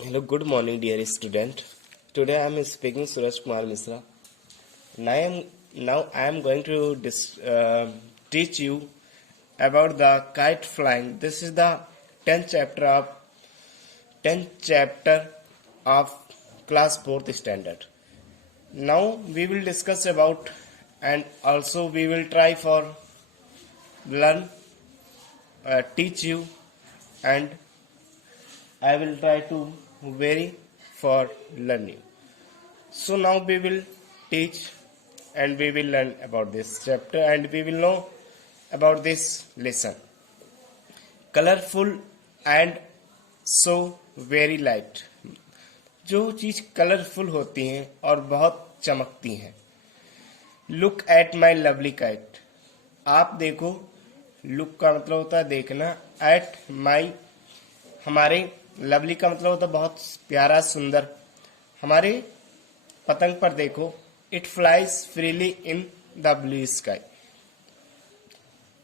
Hello, good morning, dear student. Today I am speaking Suraj Kumar Misra. Now I am going to teach you about the kite flying. This is the 10th chapter of class 4th standard. Now we will discuss about and also we will try for learn, teach you, and I will try to vary for learning. So now we will teach and we will learn about this chapter and we will know about this lesson. Colorful and so very light. जो चीज colourful होती हैं और बहुत चमकती हैं. Look at my lovely kite. आप देखो. लुक का मतलब होता है देखना. एट माई हमारे लवली का मतलब होता है बहुत प्यारा सुंदर. हमारे पतंग पर देखो. It flies freely in the blue sky.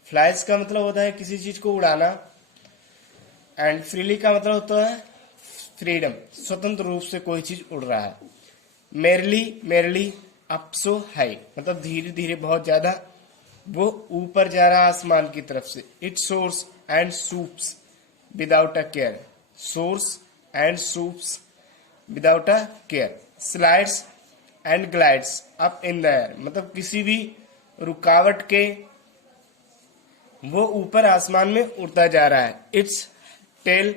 Flies का मतलब होता है किसी चीज को उड़ाना एंड फ्रीली का मतलब होता है फ्रीडम, स्वतंत्र रूप से कोई चीज उड़ रहा है. मेरली अप सो हाई मतलब धीरे धीरे बहुत ज्यादा वो ऊपर जा रहा आसमान की तरफ से. It source and soups without a care. Source and soups without a care. Slides and glides up in the air मतलब किसी भी रुकावट के वो ऊपर आसमान में उड़ता जा रहा है. It's tail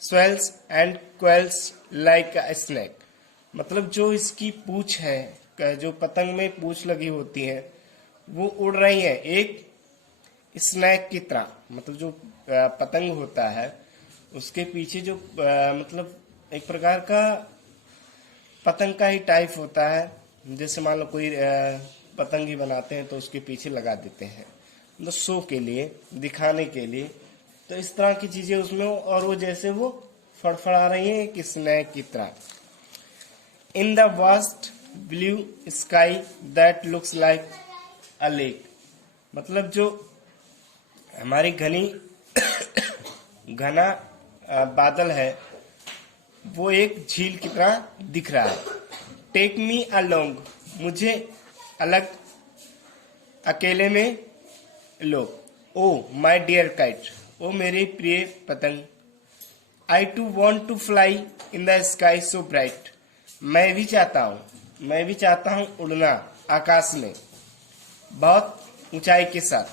swells and quells like a snake मतलब जो इसकी पूंछ है, जो पतंग में पूंछ लगी होती है वो उड़ रही है एक स्नैक की तरह. मतलब जो पतंग होता है उसके पीछे जो मतलब एक प्रकार का पतंग का ही टाइप होता है. जैसे मान लो कोई पतंग ही बनाते हैं तो उसके पीछे लगा देते हैं मतलब शो के लिए, दिखाने के लिए. तो इस तरह की चीजें उसमें और वो जैसे वो फड़फड़ा रही है एक स्नैक की तरह. In the vast blue sky that looks like a lake मतलब जो हमारी घना बादल है वो एक झील की तरह दिख रहा है. टेक मी अलोंग मुझे अलग अकेले में लो. ओ माई डियर काइट ओ मेरी प्रिय पतंग. I too want to fly in the sky so bright मैं भी चाहता हूँ उड़ना आकाश में बहुत ऊंचाई के साथ.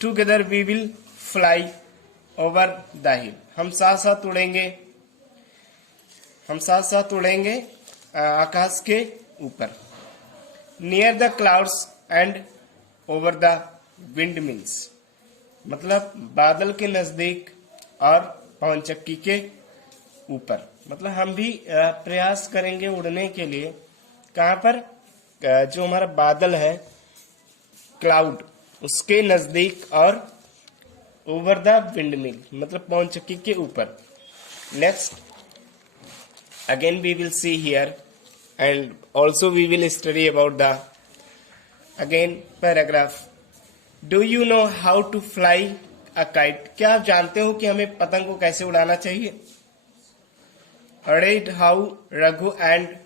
Together we will fly over the hill हम साथ साथ उड़ेंगे आकाश के ऊपर. Near the clouds and over the windmills मतलब बादल के नजदीक और पवन चक्की के ऊपर. मतलब हम भी प्रयास करेंगे उड़ने के लिए. कहां पर? जो हमारा बादल है क्लाउड उसके नजदीक और ओवर द विंड मिल मतलब पवन चक्की के ऊपर. Next again we will see here and also we will study about the again paragraph. Do you know how to fly a kite? क्या आप जानते हो कि हमें पतंग को कैसे उड़ाना चाहिए? Read how Raghu and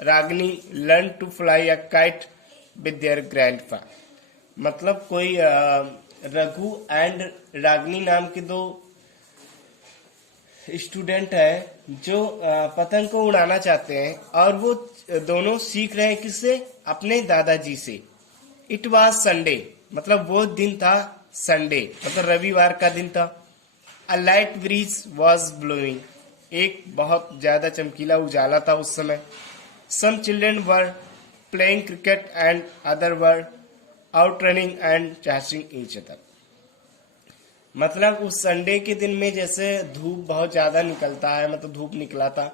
Ragini learn to fly a kite with their grandpa. मतलब कोई रघु एंड रागनी नाम के दो स्टूडेंट है जो पतंग को उड़ाना चाहते हैं और वो दोनों सीख रहे हैं किससे? अपने दादाजी से. इट वाज संडे मतलब वो दिन था संडे मतलब रविवार का दिन था. A light breeze was blowing एक बहुत ज्यादा चमकीला उजाला था उस समय. Some children were playing cricket and other were out running and chasing each other मतलब उस संडे के दिन में जैसे धूप बहुत ज्यादा निकलता है मतलब धूप निकला था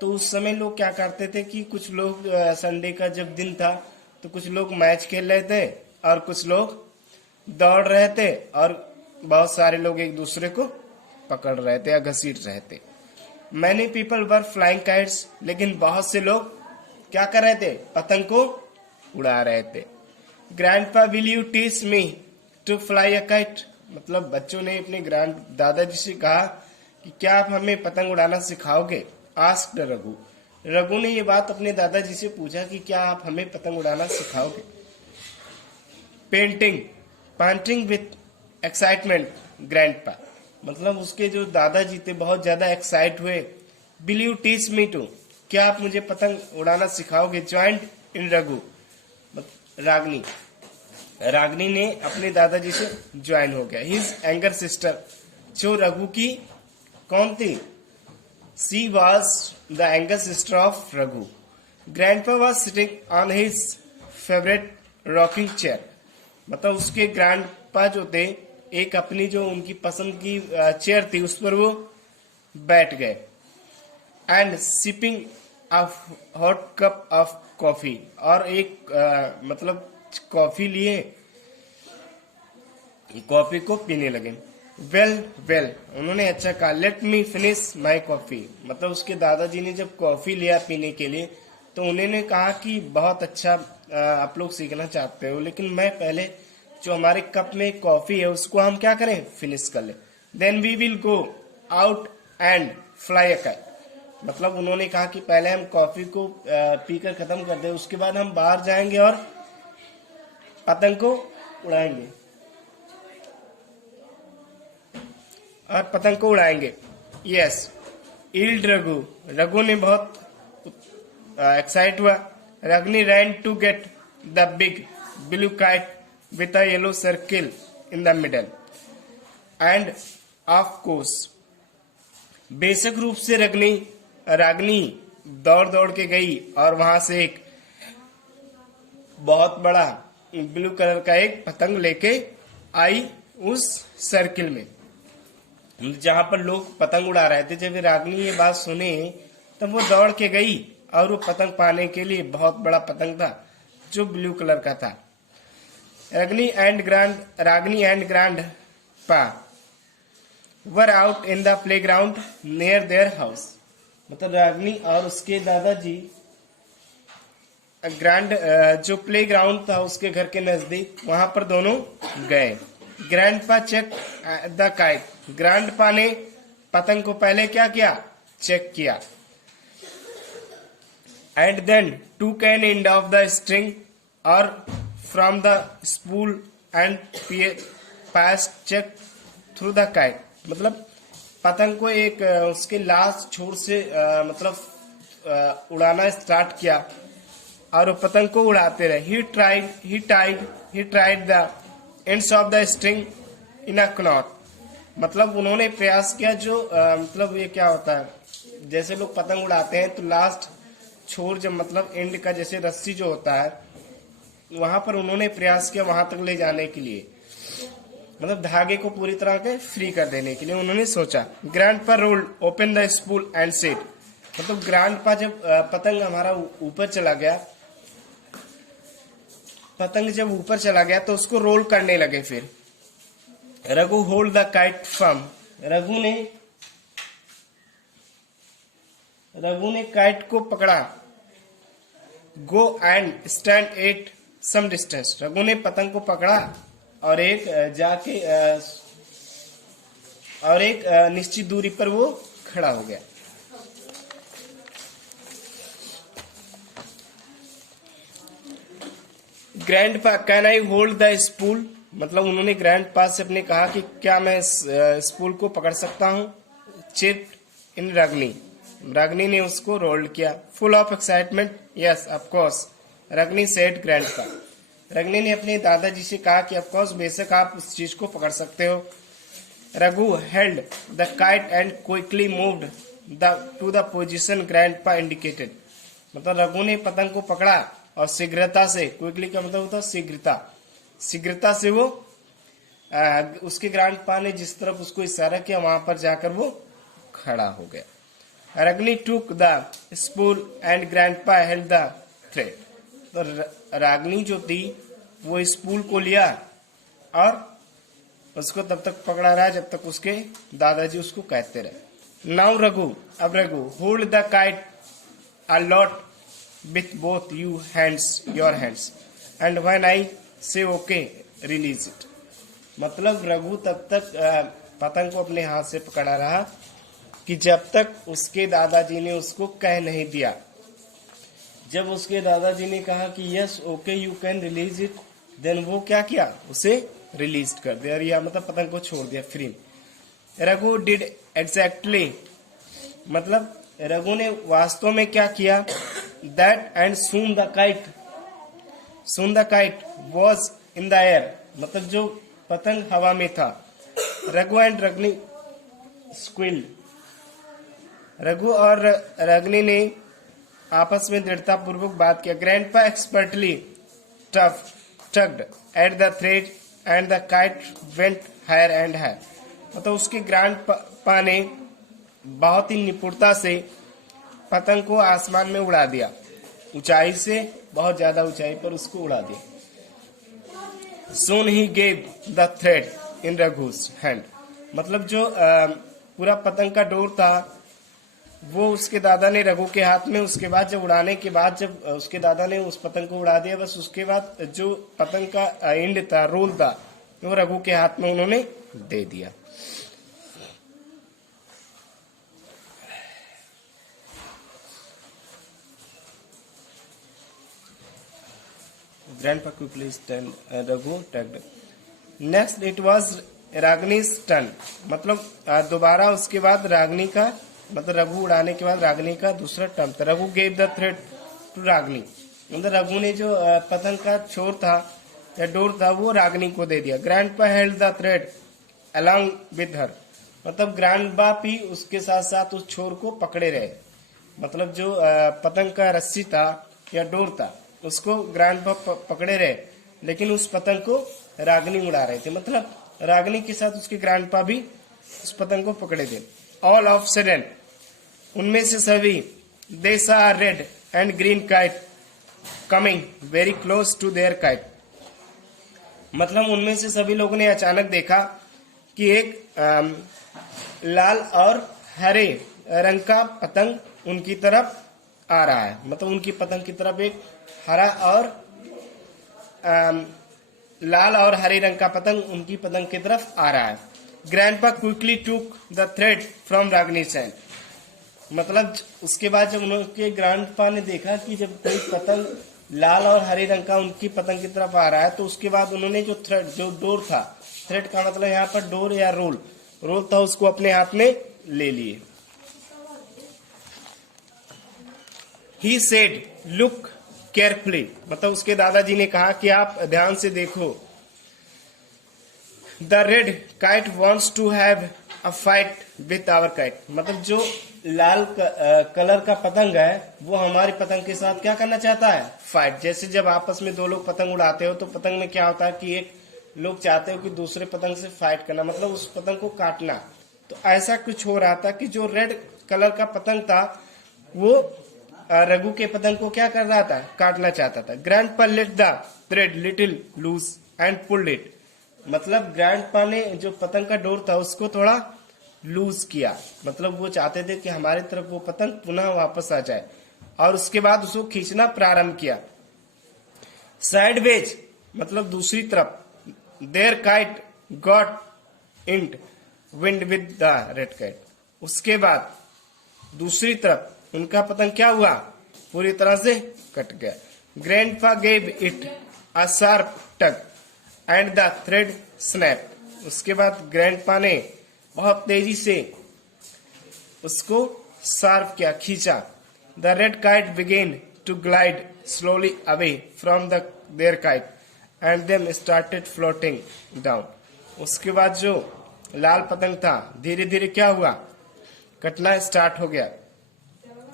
तो उस समय लोग क्या करते थे कि कुछ लोग संडे का जब दिन था तो कुछ लोग मैच खेल रहे थे और कुछ लोग दौड़ रहे थे और बहुत सारे लोग एक दूसरे को पकड़ रहे थे या घसीट रहे थे. Many people were flying kites लेकिन बहुत से लोग क्या कर रहे थे? पतंग को उड़ा रहे थे. Grandpa will you teach me to fly a kite मतलब बच्चों ने अपने दादाजी से कहा कि क्या आप हमें पतंग उड़ाना सिखाओगे? आस्क्ड रघु। रघु ने ये बात अपने दादाजी से पूछा कि क्या आप हमें पतंग उड़ाना सिखाओगे। पेंटिंग विथ एक्साइटमेंट ग्रैंडपा, मतलब उसके जो दादाजी थे बहुत ज्यादा एक्साइट हुए। Will you teach me to, क्या आप मुझे पतंग उड़ाना सिखाओगे। ज्वाइंट इन रघु, रागनी ने अपने दादाजी से ज्वाइन हो गया। हिज एंगर सिस्टर, जो रघु की कौन थी, she was the younger sister of Raghu. Grandpa was sitting on his favourite rocking chair, मतलब उसके ग्रैंडपा जो थे एक अपनी जो उनकी पसंद की चेयर थी उस पर वो बैठ गए। And sipping a hot cup of coffee, और एक मतलब कॉफी लिए, कॉफी को पीने लगे। वेल, उन्होंने अच्छा कहा। Let me finish my coffee, मतलब उसके दादाजी ने जब कॉफी लिया पीने के लिए तो उन्होंने कहा कि बहुत अच्छा आप लोग सीखना चाहते हो, लेकिन मैं पहले जो हमारे कप में कॉफी है उसको हम क्या करें, फिनिश कर ले। Then we will go out and fly a kite, मतलब उन्होंने कहा कि पहले हम कॉफी को पीकर खत्म कर दे, उसके बाद हम बाहर जाएंगे और पतंग को उड़ाएंगे यस, ईल्ड रघु ने बहुत एक्साइट हुआ। Ragini ran to get the big blue kite with a yellow circle in the middle and of course, बेशक रूप से रागनी दौड़ के गई और वहां से एक बहुत बड़ा ब्लू कलर का एक पतंग लेके आई उस सर्किल में जहां पर लोग पतंग उड़ा रहे थे। जब रागनी ये बात सुने तब वो दौड़ के गई और वो पतंग पाने के लिए, बहुत बड़ा पतंग था जो ब्लू कलर का था। रागनी एंड ग्रैंड पा were out in the playground near their house, मतलब रागनी और उसके दादाजी जो प्ले ग्राउंड था उसके घर के नजदीक, वहां पर दोनों गए। Grandpa check the kite, grandpa ने पतंग को पहले क्या किया, चेक किया। And then took an end of the string और from the spool and pass check through the kite, मतलब पतंग को एक उसके लास्ट छोर से मतलब उड़ाना स्टार्ट किया और वो पतंग को उड़ाते रहे। He tried the ends of the string in a knot, मतलब उन्होंने प्रयास किया जो मतलब ये क्या होता है, जैसे लोग पतंग उड़ाते हैं तो लास्ट छोर जब मतलब एंड का जैसे रस्सी जो होता है वहां पर उन्होंने प्रयास किया वहां तक ले जाने के लिए, मतलब धागे को पूरी तरह के फ्री कर देने के लिए उन्होंने सोचा। Grandpa rolled open the spool and said, मतलब ग्रैंडपा जब पतंग हमारा ऊपर चला गया, पतंग जब ऊपर चला गया तो उसको रोल करने लगे। फिर Raghu hold the kite firm, Raghu ने काइट को पकड़ा। Go and stand at some distance, Raghu ने पतंग को पकड़ा और एक निश्चित दूरी पर वो खड़ा हो गया। Grandpa can I hold the spool, मतलब उन्होंने ग्रैंडपा से अपने कहा कि क्या मैं स्पूल को पकड़ सकता हूं। चिट इन रागनी ने उसको रोल्ड किया। Full of excitement, yes of course, Ragini said grandpa, Ragini ने अपने दादाजी से कहा कि ऑफ कोर्स बेशक आप उस चीज को पकड़ सकते हो। Raghu held the kite and quickly moved to the position grandpa indicated, मतलब रघु ने पतंग को पकड़ा और शीघ्रता से, क्विकली का मतलब होता है शीघ्रता से वो उसके ग्रैंडपा ने जिस तरफ उसको इशारा किया वहां पर जाकर वो खड़ा हो गया। Ragini took the spool and grandpa held the thread, तो रागनी जो थी वो स्पूल को लिया और उसको तब तक पकड़ा रहा जब तक उसके दादाजी उसको कहते रहे। नाउ अब Raghu hold the kite a lot with both your hands and when I say okay release it, मतलब रघु तब तक पतंग को अपने हाथ से पकड़ा रहा कि जब तक उसके दादाजी ने उसको कह नहीं दिया। जब उसके दादाजी ने कहा कि yes okay you can release it, then वो क्या किया, उसे रिलीज कर दिया, या मतलब पतंग को छोड़ दिया फ्री। रघु डिड एग्जैक्टली, मतलब रघु ने वास्तव में क्या किया, that and soon the kite was in the air, मतलब जो पतंग हवा में था। रघु एंड रग्नि स्क्विल्ड, रघु और रग्नि ने आपस में दृढ़ता पूर्वक बात किया। Grandpa expertly tugged at the thread and the kite went higher and higher, मतलब उसके ग्रैंडपा ने बहुत ही निपुणता से पतंग को आसमान में उड़ा दिया, ऊंचाई से बहुत ज्यादा ऊंचाई पर उसको उड़ा दिया। Soon he gave the thread in Raghu's hand, मतलब जो पूरा पतंग का डोर था वो उसके दादा ने रघु के हाथ में, उसके बाद जब उड़ाने के बाद जब उसके दादा ने उस पतंग को उड़ा दिया, बस उसके बाद जो पतंग का एंड था, रोल था, वो रघु के हाथ में उन्होंने दे दिया। Grandpa quickly stand, Raghu tagged. Next it was रागनी's turn, मतलब दोबारा उसके बाद रागनी का, मतलब रघु उड़ाने के बाद रागनी का दूसरा टर्म था। Raghu gave the thread to Ragini, मतलब रघु ने जो पतंग का छोर था या डोर था वो रागनी को दे दिया। Grandpa held the thread along with her, मतलब ग्रैंडपा भी उसके साथ साथ उस छोर को पकड़े रहे, मतलब जो पतंग का रस्सी था या डोर था उसको ग्रैंडपा पकड़े रहे, लेकिन उस पतंग को रागनी उड़ा रहे थे, मतलब रागनी के साथ उसके ग्रैंडपा भी उस पतंग को पकड़े थे। ऑल ऑफ सडन, उनमें से सभी, they saw red and green kite coming very close to their kite, मतलब उनमें से सभी लोगों ने अचानक देखा कि एक लाल और हरे रंग का पतंग उनकी तरफ आ रहा है, मतलब उनकी पतंग की तरफ एक हरा और लाल और हरे रंग का पतंग उनकी पतंग की तरफ आ रहा है। Grandpa quickly took the thread from Ragini's hand, मतलब उसके बाद जब उनके ग्रैंडपा ने देखा कि जब कोई पतंग लाल और हरे रंग का उनकी पतंग की तरफ आ रहा है, तो उसके बाद उन्होंने जो थ्रेड, जो डोर था, थ्रेड का मतलब यहाँ पर डोर या रोल था, उसको अपने हाथ में ले लिए। ही सेड लुक केयरफुली, मतलब उसके दादाजी ने कहा कि आप ध्यान से देखो। The red kite wants to have a fight with our kite, मतलब जो लाल कलर का पतंग है वो हमारी पतंग के साथ क्या करना चाहता है, फाइट। जैसे जब आपस में दो लोग पतंग उड़ाते हो तो पतंग में क्या होता है कि एक लोग चाहते हो कि दूसरे पतंग से फाइट करना, मतलब उस पतंग को काटना। तो ऐसा कुछ हो रहा था कि जो रेड कलर का पतंग था वो रघु के पतंग को क्या कर रहा था, काटना चाहता था। Grandpa let the thread little loose and pulled it, मतलब ग्रैंडपा ने जो पतंग का डोर था उसको थोड़ा लूज किया, मतलब वो चाहते थे कि हमारी तरफ वो पतंग पुनः वापस आ जाए, और उसके बाद उसको खींचना प्रारंभ किया। साइडवेज, मतलब दूसरी तरफ। Their kite got entwined with the red kite, उसके बाद दूसरी तरफ उनका पतंग क्या हुआ, पूरी तरह से कट गया। Grandpa gave it a sharp tug and the thread snap, उसके बाद ग्रैंडपा ने बहुत तेजी से उसको शार्प किया, खींचा। The red kite began to glide slowly away from the their kite and them started floating down, उसके बाद जो लाल पतंग था धीरे धीरे क्या हुआ, कटना स्टार्ट हो गया।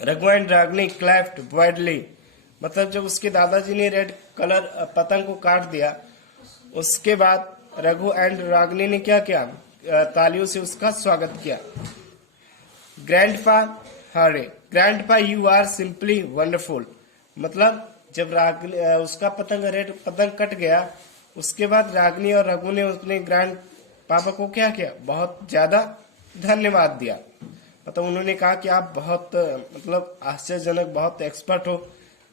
Raghu and Ragini clapped widely, मतलब जब उसके दादाजी ने रेड कलर पतंग को काट दिया, उसके बाद रघु एंड रागनी ने क्या किया, तालियों से उसका स्वागत किया। Grandpa you are simply wonderful, मतलब जब उसका पतंग रेड पतंग कट गया, उसके बाद रागनी और रघु ने अपने ग्रैंड पापा को क्या किया, बहुत ज्यादा धन्यवाद दिया। मतलब उन्होंने कहा कि आप बहुत मतलब आश्चर्यजनक, बहुत एक्सपर्ट हो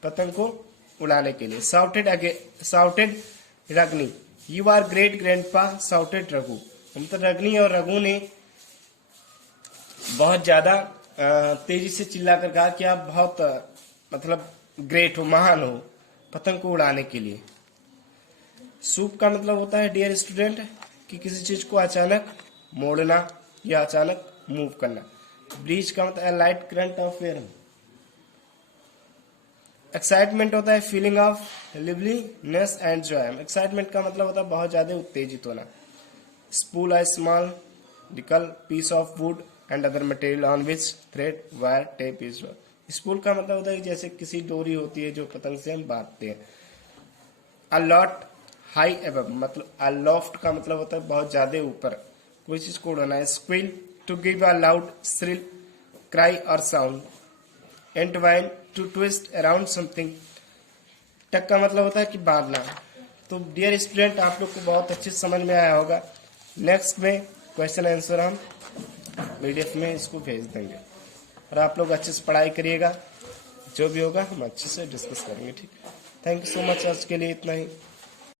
पतंग को उड़ाने के लिए। Shouted Ragini, you are great grandpa, shouted Raghu, मतलब रगनी और रघु ने बहुत ज्यादा तेजी से चिल्लाकर कहा कि आप बहुत मतलब ग्रेट हो, महान हो पतंग को उड़ाने के लिए। सूप का मतलब होता है डियर स्टूडेंट कि किसी चीज को अचानक मोड़ना या अचानक मूव करना। ब्रीज का मतलब है light current of air. Excitement होता है feeling of liveliness and joy. Excitement का मतलब होता है बहुत ज्यादा उत्तेजित होना। Spool a small nickel piece of wood and other material on which thread wire tape is. Spool का मतलब होता है कि जैसे किसी डोरी होती है जो पतंग से हम बांधते हैं। अलॉट हाई एबव मतलब अलोफ्ट का मतलब होता है बहुत ज्यादा ऊपर कोई चीज को उड़ाना है। Squeal to give a loud shrill cry और sound. Entwine to twist around something. Tuck का मतलब होता है कि बांधना। तो डियर स्टूडेंट आप लोग को बहुत अच्छे से समझ में आया होगा। नेक्स्ट में क्वेश्चन आंसर हम पीडीएफ में इसको भेज देंगे और आप लोग अच्छे से पढ़ाई करिएगा। जो भी होगा हम अच्छे से डिस्कस करेंगे। ठीक, थैंक यू सो मच। आज के लिए इतना ही।